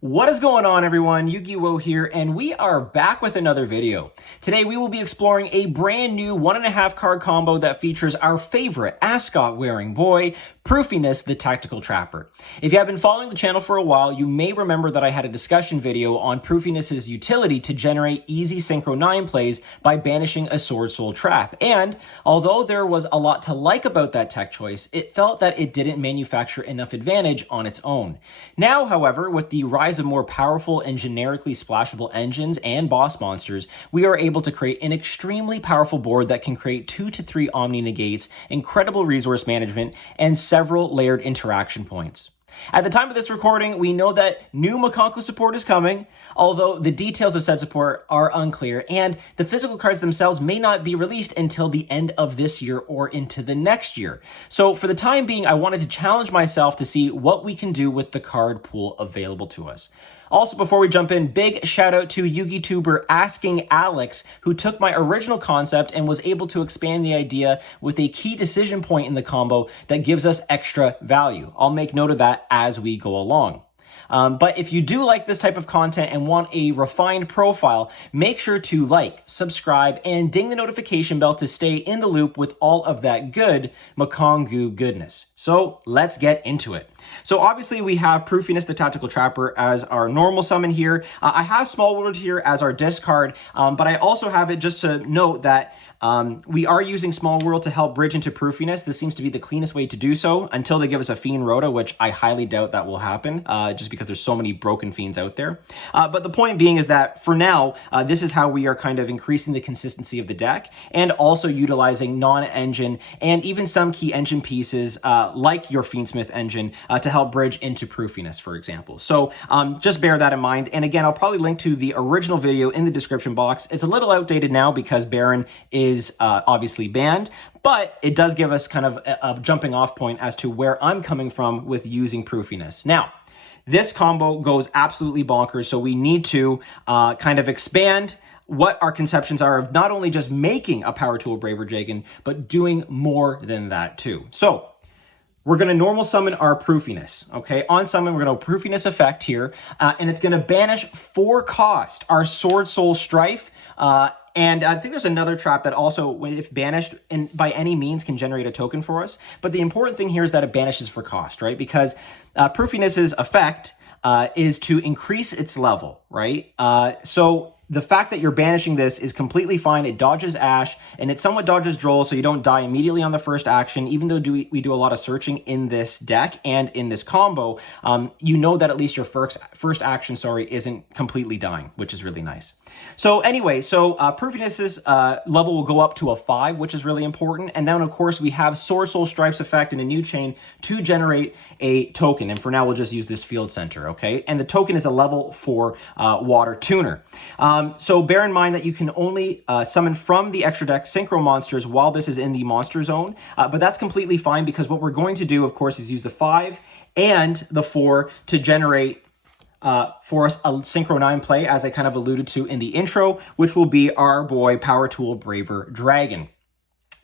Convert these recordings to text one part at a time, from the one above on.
What is going on, everyone? Yu-Gi-Oh here, and we are back with another video. Today we will be exploring a brand new 1.5 card combo that features our favorite ascot-wearing boy, Prufinesse the Tactical Trapper. If you have been following the channel for a while, you may remember that I had a discussion video on Prufinesse's utility to generate easy Synchro 9 plays by banishing a Sword Soul Trap. And although there was a lot to like about that tech choice, it felt that it didn't manufacture enough advantage on its own. Now, however, with the rise of more powerful and generically splashable engines and boss monsters, we are able to create an extremely powerful board that can create 2 to 3 Omni Negates, incredible resource management, and several layered interaction points. At the time of this recording, we know that new MIKANKO support is coming, although the details of said support are unclear, and the physical cards themselves may not be released until the end of this year or into the next year. So for the time being, I wanted to challenge myself to see what we can do with the card pool available to us. Also, before we jump in, big shout out to Yugi-tuber Asking Alex, who took my original concept and was able to expand the idea with a key decision point in the combo that gives us extra value. I'll make note of that as we go along. But if you do like this type of content and want a refined profile, make sure to like, subscribe, and ding the notification bell to stay in the loop with all of that good Mikankguu goodness. So let's get into it. So obviously we have Prufinesse the Tactical Trapper as our normal summon here. I have Small World here as our discard, but I also have it just to note that we are using Small World to help bridge into Prufinesse. This seems to be the cleanest way to do so until they give us a Fiend Rota, which I highly doubt that will happen, just because there's so many broken Fiends out there. But the point being is that for now, this is how we are kind of increasing the consistency of the deck and also utilizing non-engine and even some key engine pieces like your Fiendsmith engine to help bridge into Prufinesse, for example. So just bear that in mind. And again, I'll probably link to the original video in the description box. It's a little outdated now because Baron is obviously banned, but it does give us kind of a jumping off point as to where I'm coming from with using Prufinesse. Now, this combo goes absolutely bonkers, so we need to kind of expand what our conceptions are of not only just making a Power Tool Braver Dragon, but doing more than that too. So we're going to normal summon our Prufinesse, okay? On summon, we're going to Prufinesse effect here, and it's going to banish 4 cost our Sword Soul Strife, and I think there's another trap that also, if banished and by any means, can generate a token for us. But the important thing here is that it banishes for cost, right? Because Prufinesse's effect is to increase its level, right? So the fact that you're banishing this is completely fine. It dodges Ash, and it somewhat dodges Droll, so you don't die immediately on the first action. Even though we do a lot of searching in this deck and in this combo, you know that at least your first action, isn't completely dying, which is really nice. So anyway, Prufinesse's level will go up to a 5, which is really important. And then, of course, we have Sword Soul Strife's effect in a new chain to generate a token. And for now, we'll just use this Field Center, okay? And the token is a level 4 Water Tuner. So bear in mind that you can only summon from the extra deck Synchro monsters while this is in the monster zone, but that's completely fine because what we're going to do, of course, is use the 5 and the 4 to generate for us a Synchro 9 play, as I kind of alluded to in the intro, which will be our boy Power Tool Braver Dragon.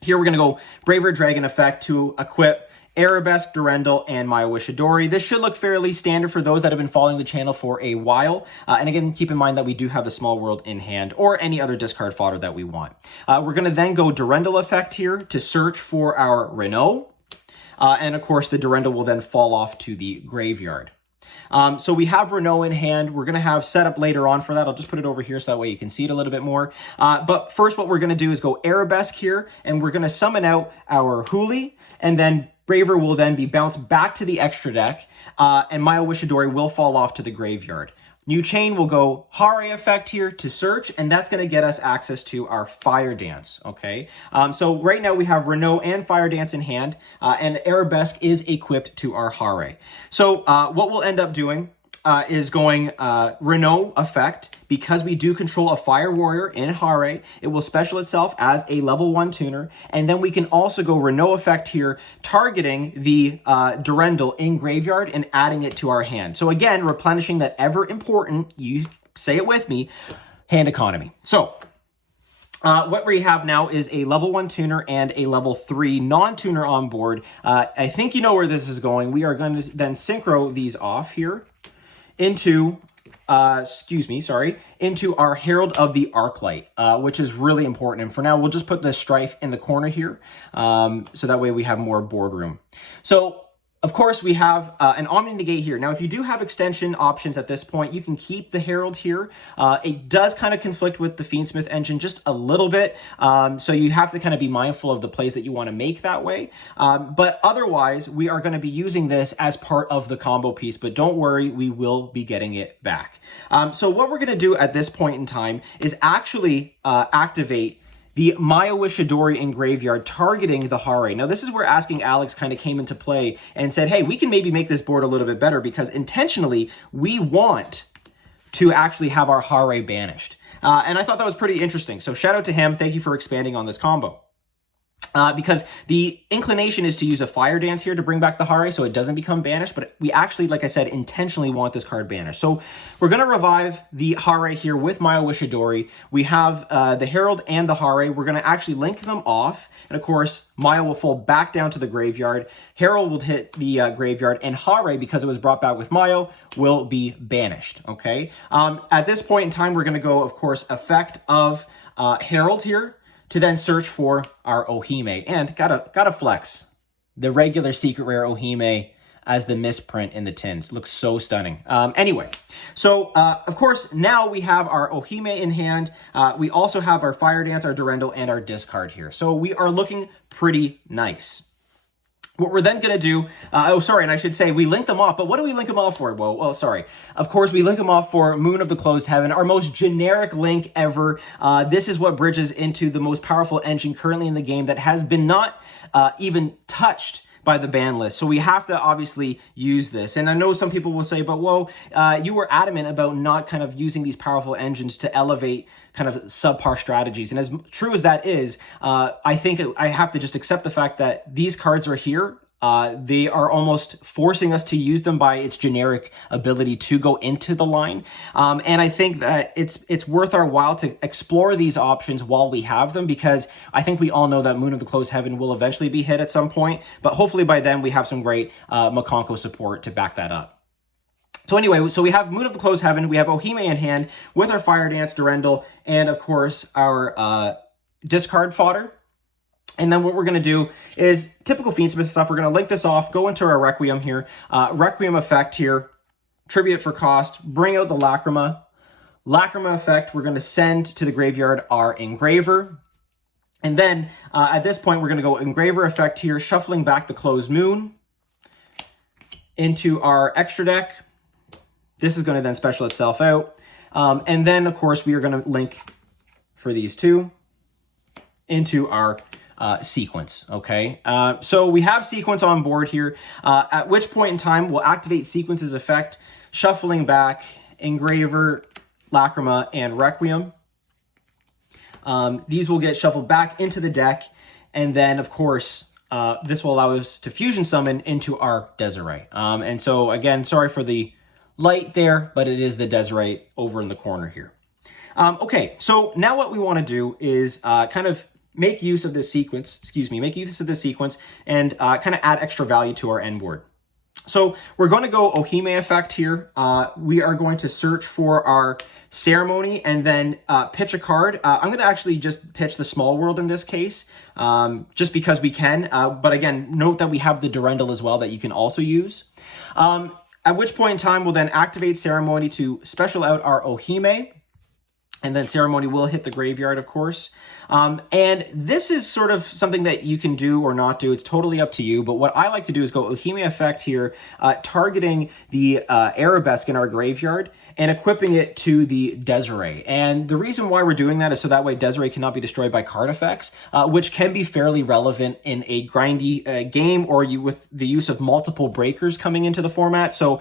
Here we're going to go Braver Dragon effect to equip Arabesque, Durendal, and Mayawishidori. This should look fairly standard for those that have been following the channel for a while. And again, keep in mind that we do have the Small World in hand or any other discard fodder that we want. We're going to then go Durendal effect here to search for our Renault. And of course, the Durendal will then fall off to the graveyard. So we have Renault in hand. We're going to have setup later on for that. I'll just put it over here so that way you can see it a little bit more. But first, what we're going to do is go Arabesque here, and we're going to summon out our Huli, and then Braver will then be bounced back to the extra deck, and Mayawishidori will fall off to the graveyard. New chain will go Hare effect here to search, and that's going to get us access to our Fire Dance, okay? So right now we have Renault and Fire Dance in hand, and Arabesque is equipped to our Hare. So what we'll end up doing is going Renault effect. Because we do control a Fire Warrior in Hare, it will special itself as a level 1 tuner. And then we can also go Renault effect here, targeting the Durendal in graveyard and adding it to our hand. So again, replenishing that ever important, you say it with me, hand economy. So what we have now is a level 1 tuner and a level 3 non-tuner on board. I think you know where this is going. We are going to then synchro these off here. into into our Herald of the Arclight, which is really important. And for now, we'll just put the strife in the corner here, so that way we have more boardroom. So, of course, we have an Omni-Negate here. Now, if you do have extension options at this point, you can keep the Herald here. It does kind of conflict with the Fiendsmith engine just a little bit, so you have to kind of be mindful of the plays that you want to make that way. But otherwise, we are going to be using this as part of the combo piece, but don't worry, we will be getting it back. So what we're going to do at this point in time is actually activate the Maya-Wish-Adori in Graveyard, targeting the Hare. Now, this is where Asking Alex kind of came into play and said, hey, we can maybe make this board a little bit better because intentionally we want to actually have our Hare banished. And I thought that was pretty interesting. So shout out to him. Thank you for expanding on this combo. Because the inclination is to use a Fire Dance here to bring back the Hare so it doesn't become banished, but we actually, like I said, intentionally want this card banished. So we're going to revive the Hare here with Maya-Wish-Adori. We have the Herald and the Hare. We're going to actually link them off, and of course, Maya will fall back down to the graveyard. Herald will hit the graveyard, and Hare, because it was brought back with Maya, will be banished, okay? At this point in time, we're going to go, of course, effect of Herald here, to then search for our Ohime. And gotta flex the regular secret rare Ohime as the misprint in the tins. Looks so stunning. Anyway, so of course, now we have our Ohime in hand. We also have our Fire Dance, our Durendal, and our discard here. So we are looking pretty nice. What we're then going to do, and I should say we link them off, but what do we link them off for? Of course, we link them off for Moon of the Closed Heaven, our most generic link ever. This is what bridges into the most powerful engine currently in the game that has been not even touched by the ban list. So we have to obviously use this. And I know some people will say, but whoa, you were adamant about not kind of using these powerful engines to elevate kind of subpar strategies. And as true as that is, I think I have to just accept the fact that these cards are here. They are almost forcing us to use them by its generic ability to go into the line. And I think that it's worth our while to explore these options while we have them, because I think we all know that Moon of the Closed Heaven will eventually be hit at some point, but hopefully by then we have some great MIKANKO support to back that up. So anyway, so we have Moon of the Closed Heaven, we have Ohime in hand with our Fire Dance, Durendal, and of course our discard fodder. And then what we're going to do is typical Fiendsmith stuff. We're going to link this off, go into our Requiem here, Requiem effect here, tribute it for cost, bring out the Lacrima. Lacrima effect, we're going to send to the graveyard our Engraver. And then at this point, we're going to go Engraver effect here, shuffling back the Closed Moon into our extra deck. This is going to then special itself out. And then, of course, we are going to link for these two into our sequence, okay? So we have sequence on board here, at which point in time we'll activate sequence's effect, shuffling back Engraver, Lacrima, and Requiem. These will get shuffled back into the deck, and then, of course, this will allow us to fusion summon into our Desiree. And so, again, sorry for the light there, but it is the Desiree over in the corner here. Okay, so now what we want to do is kind of make use of this sequence, and kind of add extra value to our end board. So we're going to go Ohime effect here. We are going to search for our Ceremony and then pitch a card. I'm going to actually just pitch the Small World in this case, just because we can. But again, note that we have the Durendal as well that you can also use. At which point in time, we'll then activate Ceremony to special out our Ohime. And then Ceremony will hit the graveyard, of course. And this is sort of something that you can do or not do. It's totally up to you. But what I like to do is go Ohime effect here, targeting the Arabesque in our graveyard and equipping it to the Desiree. And the reason why we're doing that is so that way Desiree cannot be destroyed by card effects, which can be fairly relevant in a grindy game or with the use of multiple breakers coming into the format. So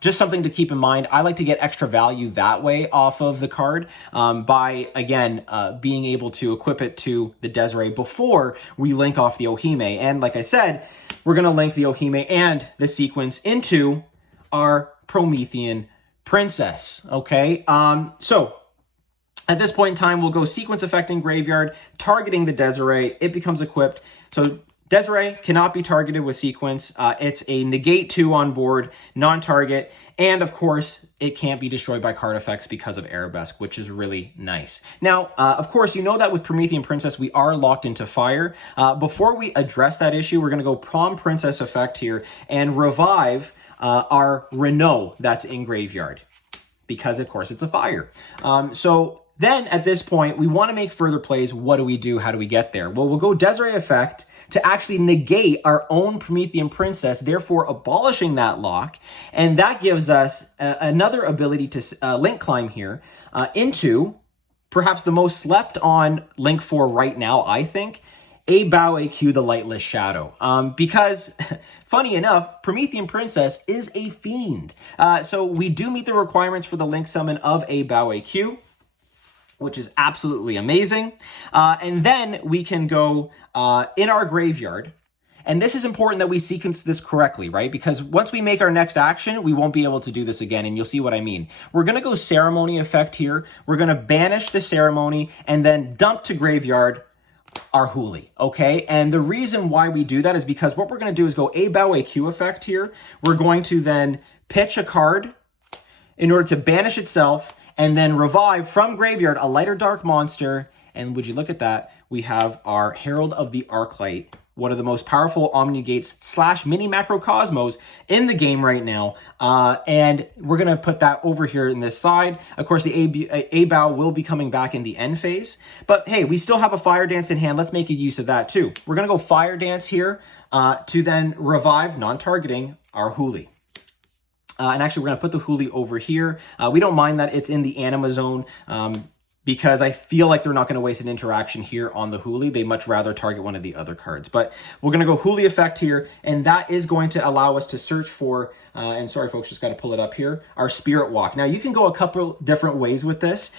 just something to keep in mind. I like to get extra value that way off of the card by, again, being able to equip it to the Desiree before we link off the Ohime. And like I said, we're going to link the Ohime and the sequence into our Promethean Princess, okay? So at this point in time, we'll go sequence effect in graveyard, targeting the Desiree. It becomes equipped. So Desiree cannot be targeted with sequence. It's a negate 2 on board, non-target, and of course, it can't be destroyed by card effects because of Arabesque, which is really nice. Now, of course, you know that with Promethean Princess, we are locked into fire. Before we address that issue, we're going to go Prom Princess effect here and revive our Renault that's in graveyard, because of course it's a fire. So then at this point, we want to make further plays. What do we do? How do we get there? Well, we'll go Desiree effect to actually negate our own Promethean Princess, therefore abolishing that lock. And that gives us another ability to link climb here into perhaps the most slept on link for right now, I think, A Bow AQ, the Lightless Shadow. Because, funny enough, Promethean Princess is a fiend. So we do meet the requirements for the link summon of A Bow AQ, which is absolutely amazing. And then we can go in our graveyard. And this is important that we sequence this correctly, right? Because once we make our next action, we won't be able to do this again, and you'll see what I mean. We're going to go Ceremony effect here. We're going to banish the Ceremony and then dump to graveyard our Huli, okay? And the reason why we do that is because what we're going to do is go A Bow AQ effect here. We're going to then pitch a card in order to banish itself, and then revive from graveyard a light or dark monster. And would you look at that? We have our Herald of the Arclight, one of the most powerful Omni-Gates / mini macrocosmos in the game right now. And we're going to put that over here in this side. Of course, the A Bow will be coming back in the end phase. But hey, we still have a Fire Dance in hand. Let's make a use of that too. We're going to go Fire Dance here to then revive, non-targeting, our Huli. And actually, we're going to put the Huli over here. We don't mind that it's in the Anima Zone because I feel like they're not going to waste an interaction here on the Huli. They much rather target one of the other cards. But we're going to go Huli effect here, and that is going to allow us to search for, and sorry folks, just got to pull it up here, our Spirit Walk. Now, you can go a couple different ways with this.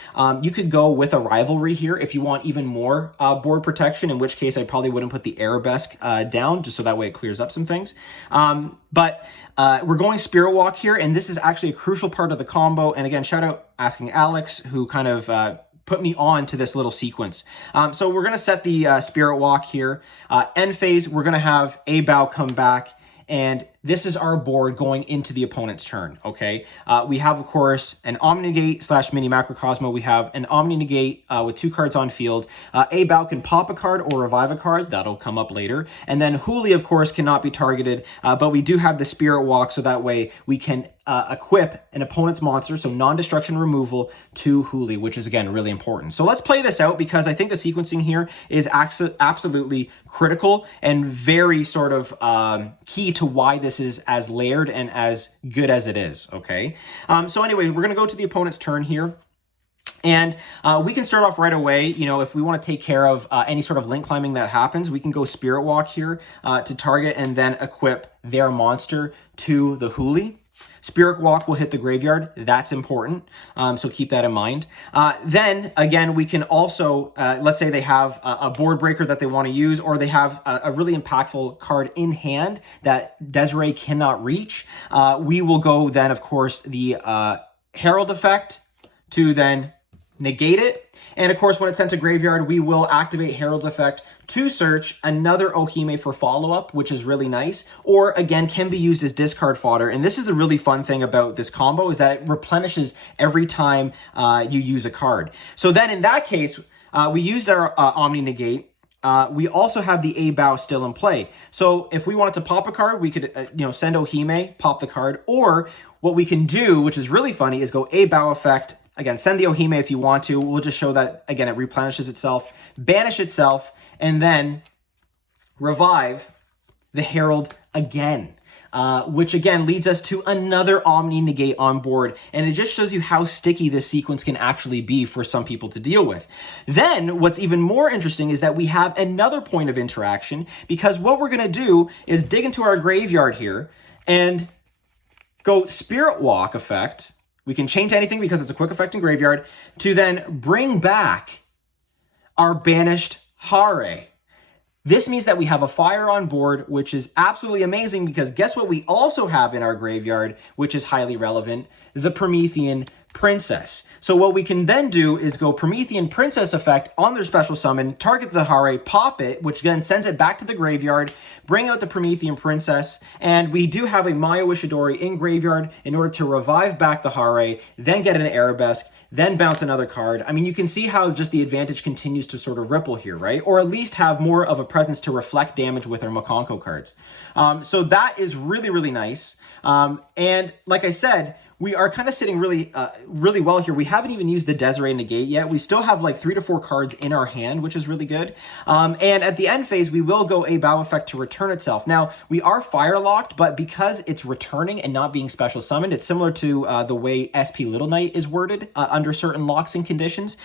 You could go with a Rivalry here if you want even more board protection, in which case I probably wouldn't put the Arabesque down, just so that way it clears up some things. But we're going Spirit Walk here, and this is actually a crucial part of the combo. And again, shout out Asking Alex, who kind of put me on to this little sequence. So we're going to set the Spirit Walk here. End phase, we're going to have A Bow come back, and this is our board going into the opponent's turn, okay? We have, of course, an Omni-Negate / mini macrocosmo. We have an Omni-Negate with 2 cards on field. A Bow can pop a card or revive a card. That'll come up later. And then Huli, of course, cannot be targeted, but we do have the Spirit Walk, so that way we can equip an opponent's monster, so non-destruction removal, to Huli, which is, again, really important. So let's play this out, because I think the sequencing here is absolutely critical and very sort of key to why this is as layered and as good as it is, okay? So anyway, we're going to go to the opponent's turn here. And we can start off right away. You know, if we want to take care of any sort of link climbing that happens, we can go Spirit Walk here to target and then equip their monster to the Huli. Spirit Walk will hit the graveyard. That's important, so keep that in mind. Then, again, we can also, let's say they have a board breaker that they want to use, or they have a really impactful card in hand that Desiree cannot reach. We will go then, of course, the Herald effect to then negate it. And, of course, when it's sent to graveyard, we will activate Herald's effect to search another Ohime for follow-up, which is really nice, or, again, can be used as discard fodder. And this is the really fun thing about this combo, is that it replenishes every time you use a card. So then, in that case, we used our Omni-Negate. We also have the A Bow still in play. So if we wanted to pop a card, we could, send Ohime, pop the card, or what we can do, which is really funny, is go A Bow effect. Again, send the Ohime if you want to. We'll just show that, again, it replenishes itself, banish itself, and then revive the Herald again. Which, again, leads us to another Omni-Negate on board. And it just shows you how sticky this sequence can actually be for some people to deal with. Then, what's even more interesting is that we have another point of interaction, because what we're going to do is dig into our graveyard here and go Spirit Walk effect. We can change anything because it's a quick effect in graveyard, to then bring back our banished Hare. This means that we have a fire on board, which is absolutely amazing, because guess what we also have in our graveyard, which is highly relevant? The Promethean Princess. So what we can then do is go Promethean Princess effect on their special summon, target the Hare, pop it, which then sends it back to the graveyard, bring out the Promethean Princess, and we do have a Maya Wishidori in graveyard in order to revive back the Hare, then get an Arabesque, then bounce another card. I mean, you can see how just the advantage continues to sort of ripple here, right? Or at least have more of a presence to reflect damage with our MIKANKO cards. So that is really, really nice. And like I said, we are kind of sitting really well here. We haven't even used the Desiree Negate yet. We still have like 3 to 4 cards in our hand, which is really good. And at the end phase, we will go a Bow effect to return itself. Now, we are fire locked, but because it's returning and not being special summoned, it's similar to the way SP Little Knight is worded under certain locks and conditions.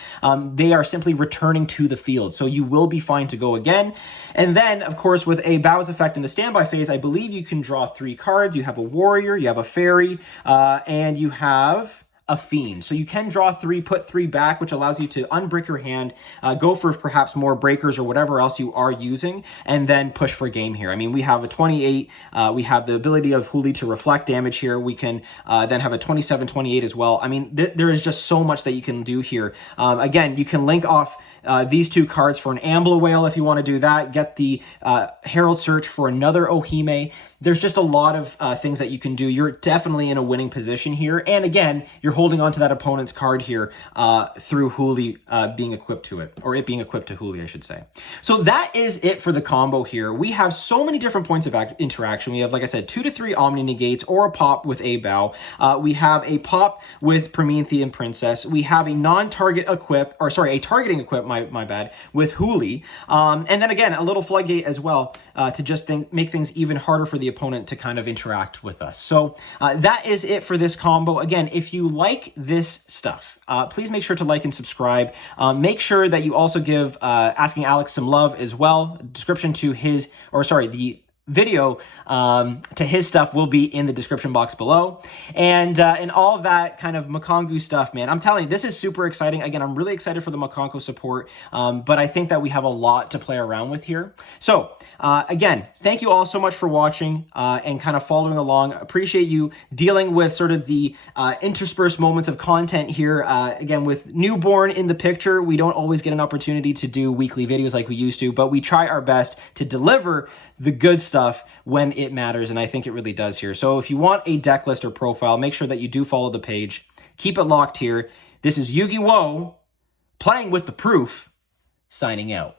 They are simply returning to the field. So you will be fine to go again. And then, of course, with a Bow's effect in the standby phase, I believe you can draw 3 cards. You have a warrior, you have a fairy, and you have a fiend. So you can draw 3, put 3 back, which allows you to unbrick your hand, go for perhaps more breakers or whatever else you are using, and then push for game here. I mean, we have a 28, we have the ability of Huli to reflect damage here. We can then have a 27, 28 as well. I mean, there is just so much that you can do here. Again, you can link off these 2 cards for an Ambler Whale if you want to do that. Get the Herald Search for another Ohime. There's just a lot of things that you can do. You're definitely in a winning position here. And again, you're holding on to that opponent's card here through Huli being equipped to it, or it being equipped to Huli, I should say. So that is it for the combo here. We have so many different points of interaction. We have, like I said, 2 to 3 Omni Negates or a pop with a Bow. We have a pop with Promethean Princess. We have a non-target equip, or sorry, a targeting equip, my bad, with Huli. And then again, a little Floodgate as well to just make things even harder for the opponent to kind of interact with us. So that is it for this combo. Again, if you like this stuff, please make sure to like and subscribe. Make sure that you also give Asking Alex some love as well. Description to his, or sorry, the video to his stuff will be in the description box below, and all that kind of Mikankguu stuff, man. I'm telling you, this is super exciting. Again, I'm really excited for the Mikankguu support, but I think that we have a lot to play around with here. So again, thank you all so much for watching and kind of following along. Appreciate you dealing with sort of the interspersed moments of content here. Again, with newborn in the picture, we don't always get an opportunity to do weekly videos like we used to, but we try our best to deliver the good stuff when it matters, and I think it really does here. So if you want a deck list or profile, make sure that you do follow the page. Keep it locked here. This is Yu-Gi-Oh! Playing with the Proof, signing out.